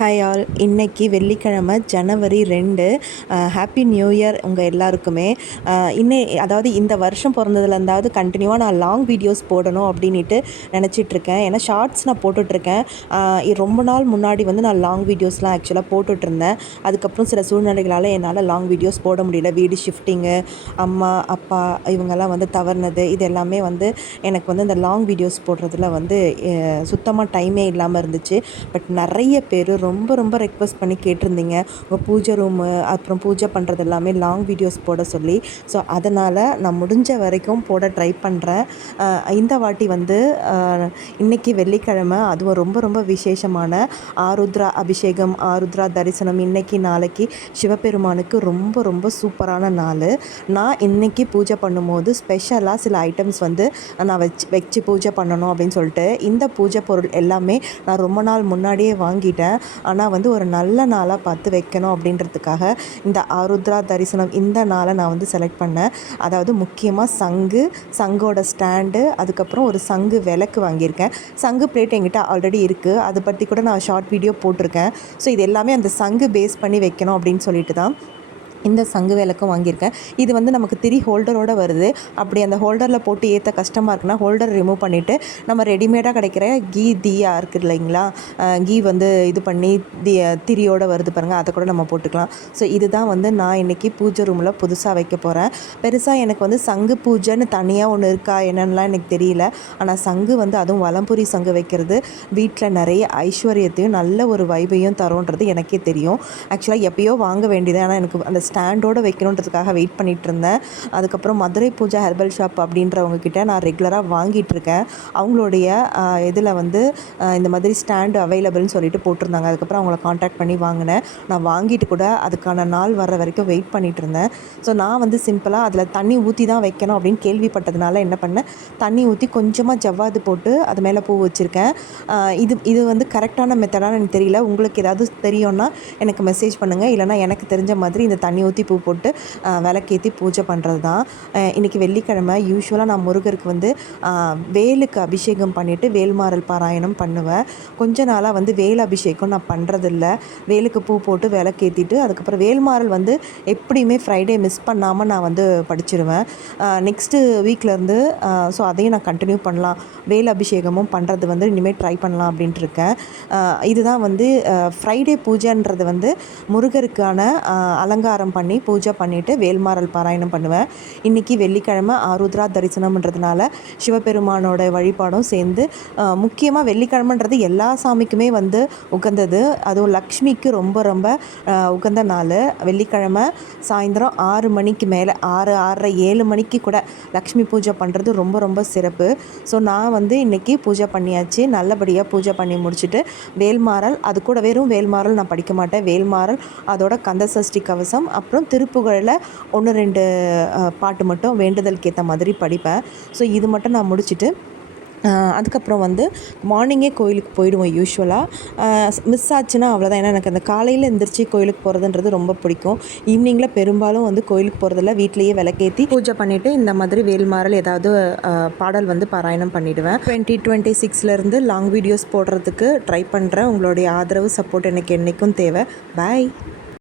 Hi all இன்னைக்கு வெள்ளிக்கிழமை ஜனவரி ரெண்டு ஹாப்பி நியூ இயர் உங்கள் எல்லாருக்குமே. அஹ், இன்னை அதாவது இந்த வருஷம் பிறந்ததுலேருந்தாவது கண்டினியூவாக நான் லாங் வீடியோஸ் போடணும் அப்படின்ட்டு நினச்சிட்ருக்கேன். ஏன்னா ஷார்ட்ஸ் நான் போட்டுட்ருக்கேன். ரொம்ப நாள் முன்னாடி வந்து நான் லாங் வீடியோஸ்லாம் ஆக்சுவலாக போட்டுட்ருந்தேன். அதுக்கப்புறம் சில சூழ்நிலைகளால் என்னால் லாங் வீடியோஸ் போட முடியல. வீடு ஷிஃப்டிங்கு அம்மா அப்பா இவங்கெல்லாம் வந்து தவறுனது இது எல்லாமே வந்து எனக்கு வந்து இந்த லாங் வீடியோஸ் போடுறதுல வந்து சுத்தமாக டைமே இல்லாமல் இருந்துச்சு. பட் நிறைய பேர் ரொம்ப ரொம்ப ரெக்வஸ்ட் பண்ணி கேட்டிருந்தீங்க. உங்கள் பூஜை ரூமு அப்புறம் பூஜை பண்ணுறது எல்லாமே லாங் வீடியோஸ் போட சொல்லி. ஸோ அதனால் நான் முடிஞ்ச வரைக்கும் போட ட்ரை பண்ணுறேன் இந்த வாட்டி வந்து இன்றைக்கி வெள்ளிக்கிழமை அதுவும் ரொம்ப ரொம்ப விசேஷமான ஆருத்ரா அபிஷேகம் ஆருத்ரா தரிசனம் இன்றைக்கி நாளைக்கு சிவபெருமானுக்கு ரொம்ப ரொம்ப சூப்பரான நாள். நான் இன்றைக்கி பூஜை பண்ணும்போது ஸ்பெஷலாக சில ஐட்டம்ஸ் வந்து நான் வச்சு வச்சு பூஜை பண்ணணும் அப்படின்னு சொல்லிட்டு இந்த பூஜை பொருள் எல்லாமே நான் ரொம்ப நாள் முன்னாடியே வாங்கிட்டேன். ஆனால் வந்து ஒரு நல்ல நாளாக பார்த்து வைக்கணும் அப்படின்றதுக்காக இந்த ஆருத்ரா தரிசனம் இந்த நாளை நான் வந்து செலக்ட் பண்ணேன். அதாவது முக்கியமாக சங்கு சங்கோட ஸ்டாண்டு அதுக்கப்புறம் ஒரு சங்கு விளக்கு வாங்கியிருக்கேன். சங்கு பிளேட் எங்கிட்ட ஆல்ரெடி இருக்குது அதை பற்றி கூட நான் ஷார்ட் வீடியோ போட்டிருக்கேன். ஸோ இது எல்லாமே அந்த சங்கு பேஸ் பண்ணி வைக்கணும் அப்படின்னு சொல்லிட்டு தான். இந்த சங்கு விளக்கும் வாங்கியிருக்கேன். இது வந்து நமக்கு திரி ஹோல்டரோட வருது. அப்படி அந்த ஹோல்டரில் போட்டு ஏற்ற கஷ்டமாக இருக்குன்னா ஹோல்டர் ரிமூவ் பண்ணிவிட்டு நம்ம ரெடிமேடாக கிடைக்கிற கீ தீயா இருக்குது இல்லைங்களா? கீ வந்து இது பண்ணி தி திரியோட வருது பாருங்கள் அதை கூட நம்ம போட்டுக்கலாம். ஸோ இதுதான் வந்து நான் இன்றைக்கி பூஜை ரூமில் புதுசாக வைக்க போகிறேன் பெருசாக எனக்கு வந்து சங்கு பூஜைன்னு தனியாக ஒன்று இருக்கா என்னன்னுலாம் எனக்கு தெரியல. ஆனால் சங்கு வந்து அதுவும் வலம்புரி சங்கு வைக்கிறது. வீட்டில் நிறைய ஐஸ்வர்யத்தையும் நல்ல ஒரு வைபையும் தரோன்றது எனக்கே தெரியும். ஆக்சுவலாக எப்பயோ வாங்க வேண்டியது. ஆனால் எனக்கு அந்த ஸ்டாண்டோடு வைக்கணுன்றதுக்காக வெயிட் பண்ணிகிட்டு இருந்தேன் அதுக்கப்புறம் மதுரை பூஜா ஹெர்பல் ஷாப் அப்படின்றவங்க கிட்ட நான் ரெகுலராக வாங்கிட்டு இருக்கேன் அவங்களுடைய இதில் வந்து இந்த மாதிரி ஸ்டாண்டு அவைலபிள்னு சொல்லிட்டு போட்டிருந்தாங்க. அதுக்கப்புறம் அவங்கள காண்டாக்ட் பண்ணி வாங்கினேன். நான் வாங்கிட்டு கூட அதுக்கான நாள் வர்ற வரைக்கும் வெயிட் பண்ணிகிட்டு இருந்தேன் ஸோ நான் வந்து சிம்பிளாக அதில் தண்ணி ஊற்றி தான் வைக்கணும் அப்படின்னு கேள்விப்பட்டதுனால என்ன பண்ணேன்? தண்ணி ஊற்றி கொஞ்சமாக ஜவ்வாது போட்டு அது மேலே பூ வச்சுருக்கேன். இது இது வந்து கரெக்டான மெத்தடானு எனக்கு தெரியல. உங்களுக்கு ஏதாவது தெரியும்னா எனக்கு மெசேஜ் பண்ணுங்கள் இல்லைனா எனக்கு தெரிஞ்ச மாதிரி இந்த தண்ணி ஊற்றி பூ போட்டு விளக்கேற்றி விளக்கேத்தி பூஜை பண்ணுறது தான் இன்றைக்கி வெள்ளிக்கிழமை யூஸ்வலாக நான் முருகருக்கு வந்து வேலுக்கு அபிஷேகம் பண்ணிவிட்டு வேல்மாறல் பாராயணம் பண்ணுவேன். கொஞ்ச நாளாக வந்து வேல் அபிஷேகம் நான் பண்ணுறதில்ல வேலுக்கு பூ போட்டு விளக்கேற்றிட்டு அதுக்கப்புறம் வேல்மாறல் வந்து எப்படியுமே ஃப்ரைடே மிஸ் பண்ணாமல் நான் வந்து படிச்சிருவேன். நெக்ஸ்ட்டு வீக்லேருந்து ஸோ அதையும் நான் கண்டினியூ பண்ணலாம். வேல் அபிஷேகமும் பண்ணுறது வந்து இனிமேல் ட்ரை பண்ணலாம் அப்படின்ட்டு இருக்கேன். இதுதான் வந்து ஃப்ரைடே பூஜைன்றது வந்து முருகருக்கான அலங்காரம் அலங்காரம் பண்ணி பூஜை பண்ணிவிட்டு வேல்மாறல் பாராயணம் பண்ணுவேன். இன்றைக்கி வெள்ளிக்கிழமை ஆருத்ரா தரிசனம்ன்றதுனால சிவபெருமானோட வழிபாடும் சேர்ந்து முக்கியமாக வெள்ளிக்கிழமைன்றது எல்லா சாமிக்குமே வந்து உகந்தது. அதுவும் லக்ஷ்மிக்கு ரொம்ப ரொம்ப உகந்த நாள். வெள்ளிக்கிழமை சாயந்தரம் ஆறு மணிக்கு மேலே ஆறு ஆறரை ஏழு மணிக்கு கூட லக்ஷ்மி பூஜை பண்ணுறது ரொம்ப ரொம்ப சிறப்பு. ஸோ நான் வந்து இன்றைக்கி பூஜை பண்ணியாச்சு. நல்லபடியாக பூஜை பண்ணி முடிச்சுட்டு வேல்மாறல் அது கூட வெறும் வேல்மாறல் நான் படிக்க மாட்டேன். வேல்மாறல் அதோட கந்தசஷ்டி கவசம் அப்புறம் திருப்புகழில் ஒன்று ரெண்டு பாட்டு மட்டும் வேண்டுதலுக்கு ஏற்ற மாதிரி படிப்பேன். ஸோ இது மட்டும் நான் முடிச்சுட்டு அதுக்கப்புறம் வந்து மார்னிங்கே கோயிலுக்கு போயிடுவோம் யூஸ்வலாக மிஸ் ஆச்சுன்னா அவ்வளோதான் ஏன்னா எனக்கு அந்த காலையில் எந்திரிச்சு கோயிலுக்கு போகிறதுன்றது ரொம்ப பிடிக்கும். ஈவினிங்கில் பெரும்பாலும் வந்து கோயிலுக்கு போகிறதில்ல வீட்லேயே விளக்கேற்றி பூஜை பண்ணிவிட்டு இந்த மாதிரி வேல்மாறல் ஏதாவது பாடல் வந்து பாராயணம் பண்ணிவிடுவேன் டுவெண்ட்டி டுவெண்ட்டி சிக்ஸ்லேருந்து லாங் வீடியோஸ் போடுறதுக்கு ட்ரை பண்ணுறேன் உங்களுடைய ஆதரவு சப்போர்ட் எனக்கு என்றைக்கும் தேவை. பாய்